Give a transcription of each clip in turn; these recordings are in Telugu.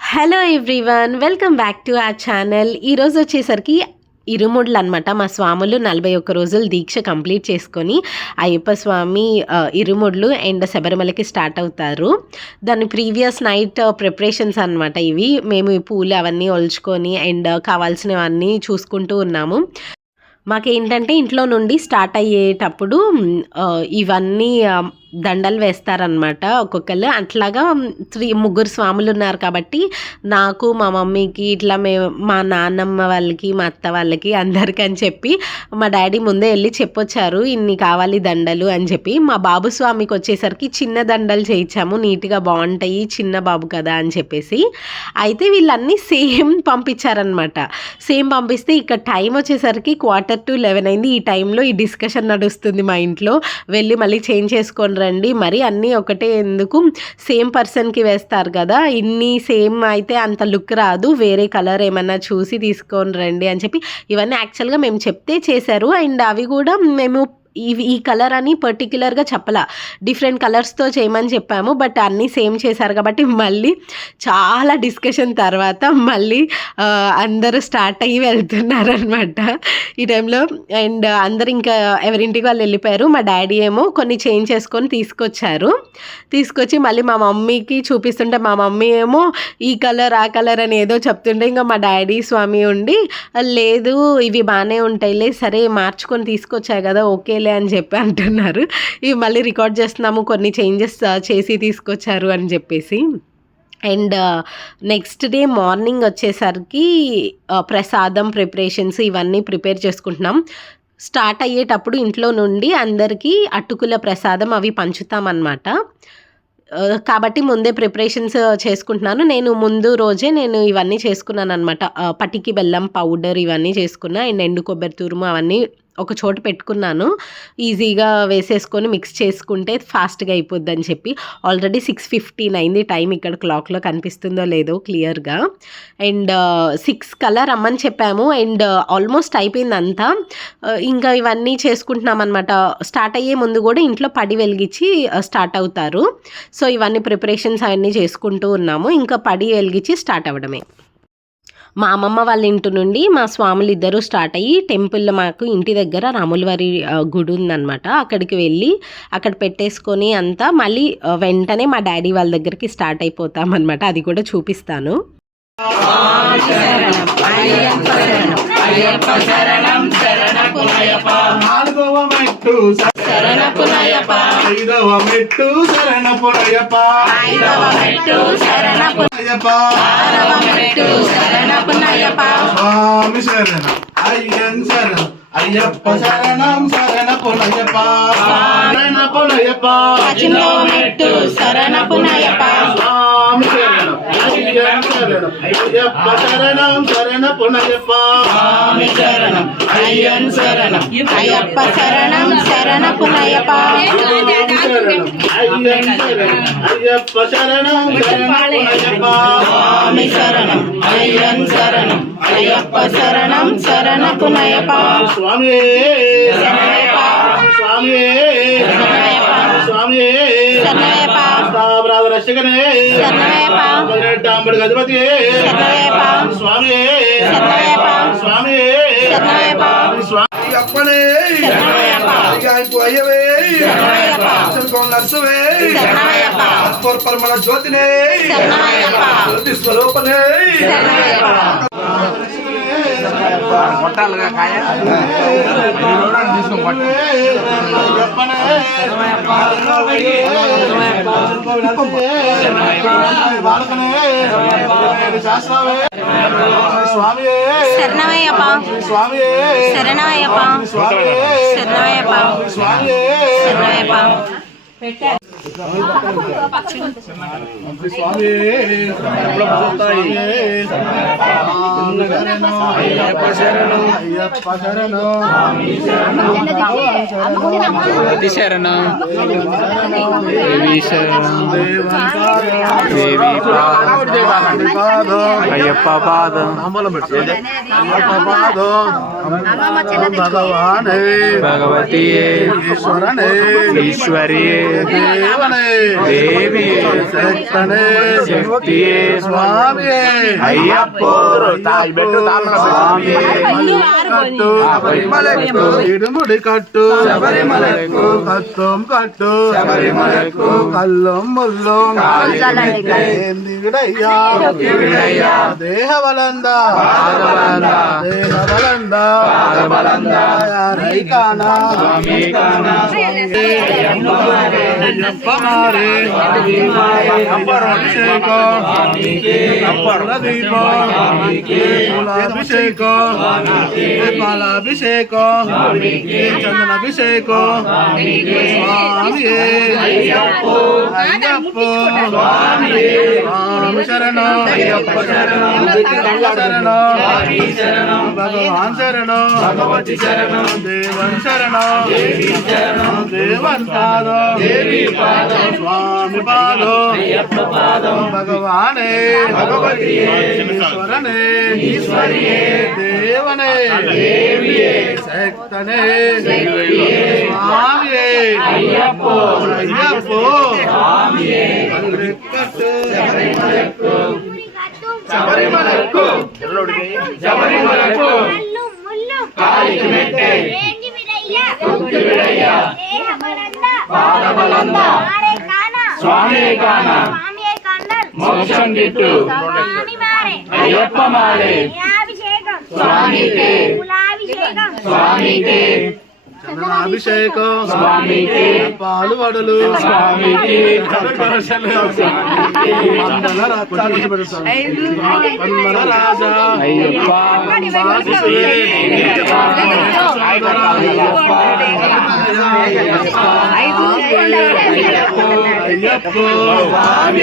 Hello everyone welcome back to our channel ఈరోజు వచ్చేసరికి ఇరుముడులు అనమాట మా స్వాములు నలభై ఒక్క రోజులు దీక్ష కంప్లీట్ చేసుకొని అయ్యప్ప స్వామి ఇరుముడ్లు ఇరుముడులు అండ్ శబరిమలకి స్టార్ట్ అవుతారు. దాని ప్రీవియస్ నైట్ ప్రిపరేషన్స్ అనమాట ఇవి. మేము ఈ పూలు అవన్నీ ఒలుచుకొని అండ్ కావాల్సినవన్నీ చూసుకుంటూ ఉన్నాము. మాకేంటంటే ఇంట్లో నుండి స్టార్ట్ అయ్యేటప్పుడు ఇవన్నీ దండలు వేస్తారనమాట ఒక్కొక్కరు అట్లాగా త్రీ ముగ్గురు స్వాములు ఉన్నారు కాబట్టి నాకు మా మమ్మీకి ఇట్లా మేము మా నాన్నమ్మ వాళ్ళకి మా అత్త వాళ్ళకి అందరికీ అని చెప్పి మా డాడీ ముందే వెళ్ళి చెప్పొచ్చారు ఇన్ని కావాలి దండలు అని చెప్పి. మా బాబు స్వామికి వచ్చేసరికి చిన్న దండలు చేయించాము నీట్గా బాగుంటాయి చిన్న బాబు కదా అని చెప్పేసి. అయితే వీళ్ళన్నీ సేమ్ పంపించారనమాట సేమ్ పంపిస్తే ఇక్కడ టైం వచ్చేసరికి క్వార్టర్ టు లెవెన్ అయింది. ఈ టైంలో ఈ డిస్కషన్ నడుస్తుంది మా ఇంట్లో. వెళ్ళి మళ్ళీ చేంజ్ చేసుకొని రండి. మరి అన్నీ ఒకటే ఎందుకు? సేమ్ పర్సన్కి వేస్తారు కదా. ఇన్ని సేమ్ అయితే అంత లుక్ రాదు. వేరే కలర్ ఏమన్నా చూసి తీసుకొని రండి అని చెప్పి ఇవన్నీ యాక్చువల్గా మేము చెప్తే చేశారు. అండ్ అవి కూడా మేము ఇవి ఈ కలర్ అని పర్టిక్యులర్గా చెప్పలా. డిఫరెంట్ కలర్స్తో చేయమని చెప్పాము బట్ అన్నీ సేమ్ చేశారు కాబట్టి మళ్ళీ చాలా డిస్కషన్ తర్వాత మళ్ళీ అందరూ స్టార్ట్ అయ్యి వెళ్తున్నారనమాట ఈ టైంలో అండ్ అందరు ఇంకా ఎవరింటికి వాళ్ళు వెళ్ళిపోయారు మా డాడీ ఏమో కొన్ని చేంజ్ చేసుకొని తీసుకొచ్చారు. తీసుకొచ్చి మళ్ళీ మా మమ్మీకి చూపిస్తుంటే మా మమ్మీ ఏమో ఈ కలర్ ఆ కలర్ అని ఏదో చెప్తుంటే ఇంకా మా డాడీ స్వామి ఉండి లేదు ఇవి బాగానే ఉంటాయిలే సరే మార్చుకొని తీసుకొచ్చాయి కదా ఓకే ఓకేలే అని చెప్పి అంటున్నారు. ఇవి మళ్ళీ రికార్డ్ చేస్తున్నాము కొన్ని చేంజెస్ చేసి తీసుకొచ్చారు అని చెప్పేసి. అండ్ నెక్స్ట్ డే మార్నింగ్ వచ్చేసరికి ప్రసాదం ప్రిపరేషన్స్ ఇవన్నీ ప్రిపేర్ చేసుకుంటున్నాం. స్టార్ట్ అయ్యేటప్పుడు ఇంట్లో నుండి అందరికీ అటుకుల ప్రసాదం అవి పంచుతామన్నమాట. కాబట్టి ముందే ప్రిపరేషన్స్ చేసుకుంటున్నాను. నేను ముందు రోజే నేను ఇవన్నీ చేసుకున్నాను అనమాట పటికి బెల్లం పౌడర్ ఇవన్నీ చేసుకున్నా అండ్ ఎండు కొబ్బరి తురుము అవన్నీ ఒక చోట పెట్టుకున్నాను. ఈజీగా వేసేసుకొని మిక్స్ చేసుకుంటే ఫాస్ట్గా అయిపోద్ది అని చెప్పి. ఆల్రెడీ సిక్స్ ఫిఫ్టీన్ అయింది. టైం ఇక్కడ క్లాక్లో కనిపిస్తుందో లేదో క్లియర్గా. అండ్ సిక్స్ కలర్ అమ్మని చెప్పాము. అండ్ ఆల్మోస్ట్ అయిపోయింది అంతా ఇంకా ఇవన్నీ చేసుకుంటున్నాం అనమాట స్టార్ట్ అయ్యే ముందు కూడా ఇంట్లో పడి వెలిగించి స్టార్ట్ అవుతారు. సో ఇవన్నీ ప్రిపరేషన్స్ అవన్నీ చేసుకుంటూ ఉన్నాము. ఇంకా పడి వెలిగించి స్టార్ట్ అవ్వడమే. మా అమ్మమ్మ వాళ్ళ ఇంటి నుండి మా స్వాములు ఇద్దరు స్టార్ట్ అయ్యి టెంపుల్ మాకు ఇంటి దగ్గర రాములవారి గుడి ఉందన్నమాట. అక్కడికి వెళ్ళి అక్కడ పెట్టేసుకొని అంతా మళ్ళీ వెంటనే మా డాడీ వాళ్ళ దగ్గరికి స్టార్ట్ అయిపోతామన్నమాట. అది కూడా చూపిస్తాను. మెట్టు ఐదవ మెట్టు శరణపునయప ఐదవ మెట్టు శరణపునయప ఆరవ మెట్టు శరణపునయప స్వామి శరణం అయ్యన్ శరణం అయ్యప్ప శరణం శరణపునయప శరణపునయప పశ్చిమవ మెట్టు శరణపునయప స్వామి శరణం అయ్యన్ శరణం అయ్యప్ప శరణం శరణపునయప స్వామి శరణం అయ్యన్ శరణం అయ్యప్ప శరణం శరణపునయప శరణం అయ్యన్ శరణం అయ్యప్ప శరణం శరణపునయప స్వామి శరణం అయ్యన్ శరణం అయ్యప్ప శరణం స్వామి స్వామి స్వామి రక్షకనే పదినెట్టాంబడి శరణయ్యప్ప స్వామి. స్వామి. స్వామి అప్పనే. అయ్యవే. నర్సవే. పరమణ జ్యోతినే. జ్యోతి స్వరూపనే. కొట్టాలిగా కాయ శరణమయ్యప్ప. స్వామి శరణమయ్యప్ప. స్వామి శరణమయ్యప్ప. శరణమయ్యప్ప స్వామి అయ్యప్ప శరణం అయ్యప్ప శరణం శరణం దేవి శరణం దేవి పాదం అయ్యప్ప పాదం భగవానే భగవతియే ఈశ్వరనే ఈశ్వరియే దేవి స్వామి కట్టు శబరిమలెక్కు. ఇడుముడి కట్టు శబరిమలెక్కు. కత్తం కట్టు శబరిమలెక్కు. కల్లం ముల్లం. దేహబలంద పాదబలంద. దేహబలంద పాదబలంద. రైకానా స్వామి కానా. అయ్యప్పమారే అభిషేకం దీపం పూలాభిషేకం పాలాభిషేకం చందనాభిషేకం స్వామి అయ్యప్ప స్వామి శరణం అయ్యప్ప శరణం శరణం భగవాన్ శరణం భగవతి శరణం దేవన్ శరణం దేవి శరణం దేవన్ పాదం దేవి పాదం స్వామి పాదం పాదం భగవానే భగవతి ఈశ్వరనే ఈశ్వరియే దేవనే దేవియే శక్తనే స్వామియే అయ్యప్ప శబరిమలకు స్వామియే కాలికి మెట్టే. ఏంది విడయ్య తొక్కి విడయ్య. దేహ బలంద పాద బలంద. మారే కాన స్వామియే కాన. స్వామియే కండల్ మోక్షం గిట్టు స్వామి మారే అయ్యప్ప మారే నీలాభిషేకం స్వామికే. కులాభిషేకం స్వామికి చందనాభిషేకం. స్వామికి. పాలు వడలు. స్వామికి. మందల రాజా అయ్యప్ప. అయ్యప్ప స్వామి.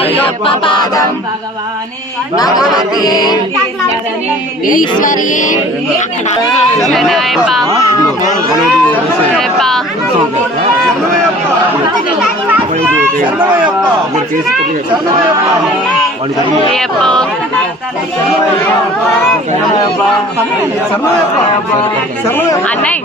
అయ్యప్ప పాదం భగవతి ఈశ్వరి శరణయ్యప్ప అయ్యప్ప అన్నయ్య.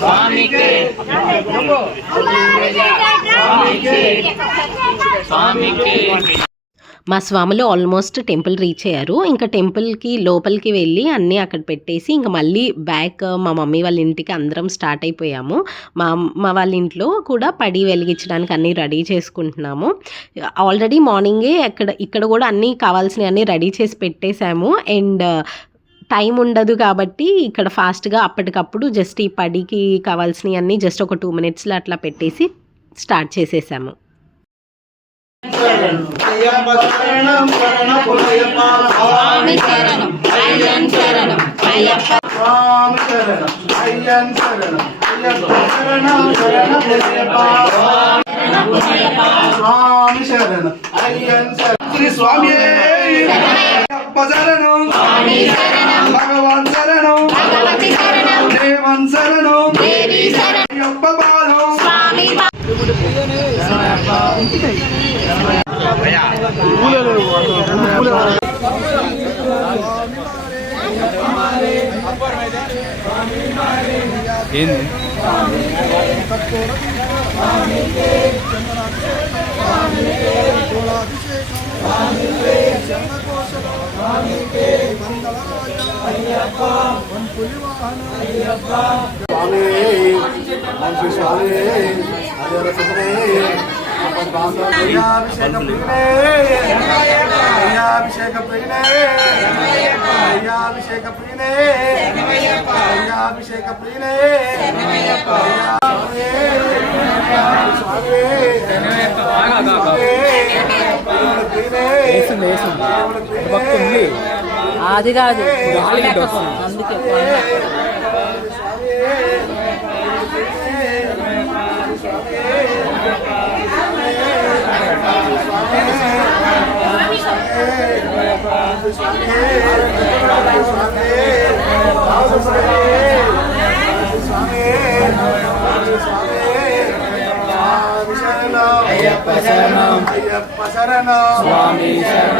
స్వామికి స్వామికి స్వామికి. మా స్వాములు ఆల్మోస్ట్ టెంపుల్ రీచ్ అయ్యారు. ఇంకా టెంపుల్కి లోపలికి వెళ్ళి అన్నీ అక్కడ పెట్టేసి ఇంకా మళ్ళీ బ్యాక్ మా మమ్మీ వాళ్ళ ఇంటికి అందరం స్టార్ట్ అయిపోయాము. మా మా వాళ్ళ ఇంట్లో కూడా పడి వెలిగించడానికి అన్నీ రెడీ చేసుకుంటున్నాము. ఆల్రెడీ మార్నింగే అక్కడ ఇక్కడ కూడా అన్నీ కావాల్సినవి అన్నీ రెడీ చేసి పెట్టేశాము. అండ్ టైం ఉండదు కాబట్టి ఇక్కడ ఫాస్ట్గా అప్పటికప్పుడు జస్ట్ ఈ పడికి కావాల్సినవి అన్నీ జస్ట్ ఒక టూ మినిట్స్లో అట్లా పెట్టేసి స్టార్ట్ చేసేసాము. అయ్యప్ప శరణం శరణపులయ్యప్ప స్వామి శరణం అయ్యన్ శరణం అయ్యప్ప. స్వామి శరణం అయ్యన్ శరణం అయ్యప్ప శరణం శరణపులయ్యప్ప స్వామి శరణం అయ్యన్ శరణం. శ్రీ స్వామి అయ్యప్ప శరణం. భగవాన్ శరణం. దేవన్ శరణం. అయ్యప్ప ఏంది స్వామి స్వామి అయ్యాభిషేకం అయ్యాభిషేకం అయ్యాభిషేకం అయ్యాభిషేకం స్వామి భక్తుంది అది కాదు. అందుకే అయ్యప్ప శరణం. అయ్యప్ప శరణం. స్వామి శరణం.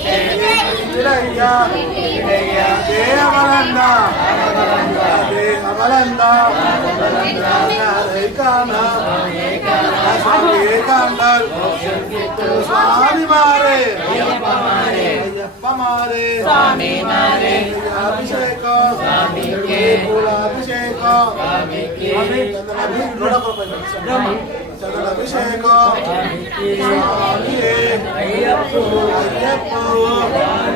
విడయ్యా దేవలంద దేవలంద స్వామి మారే అయ్యప్ప మారే స్వామి మారే అభిషేకం. స్వామికి. అయ్యప్ప. అయ్యప్ప.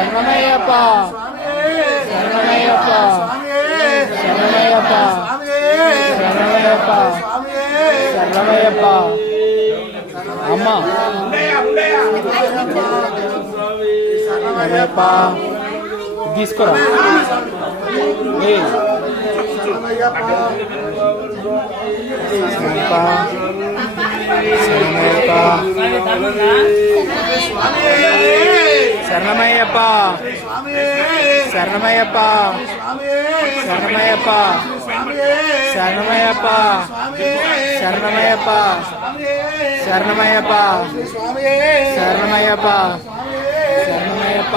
சரணமையப்பா. சரணமையப்பா. சரணமையப்பா. சரணமையப்பா. சரணமையப்பா. அம்மா. తీసుకురా. శరణమయ్యప్ప. శరణమయ్యప్ప. శరణమయ్యప్ప. శరణమయ్యప్ప. శరణమయ్యప్ప. శరణమయ్యప్ప. శరణమయ్యప్ప. శరణమయ్యప్ప.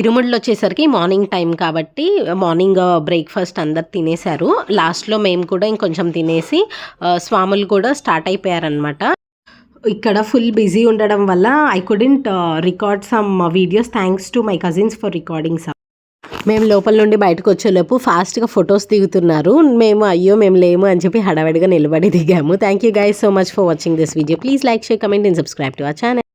ఇరుముడిలో ఇరుముళ్ళు వచ్చేసరికి మార్నింగ్ టైం కాబట్టి మార్నింగ్ బ్రేక్ఫాస్ట్ అందరు తినేశారు. లాస్ట్లో మేము కూడా ఇంకొంచెం తినేసి స్వాములు కూడా స్టార్ట్ అయిపోయారనమాట ఇక్కడ ఫుల్ బిజీ ఉండడం వల్ల I couldn't record some videos. Thanks to my cousins for recordings మేము లోపల నుండి బయటకు వచ్చేలోపు ఫాస్ట్గా ఫొటోస్ దిగుతున్నారు. మేము అయ్యో మేము లేము అని చెప్పి హడావిడిగా నిలబడి దిగాము. Thank you guys so much for watching this video. Please like share comment and subscribe to our channel.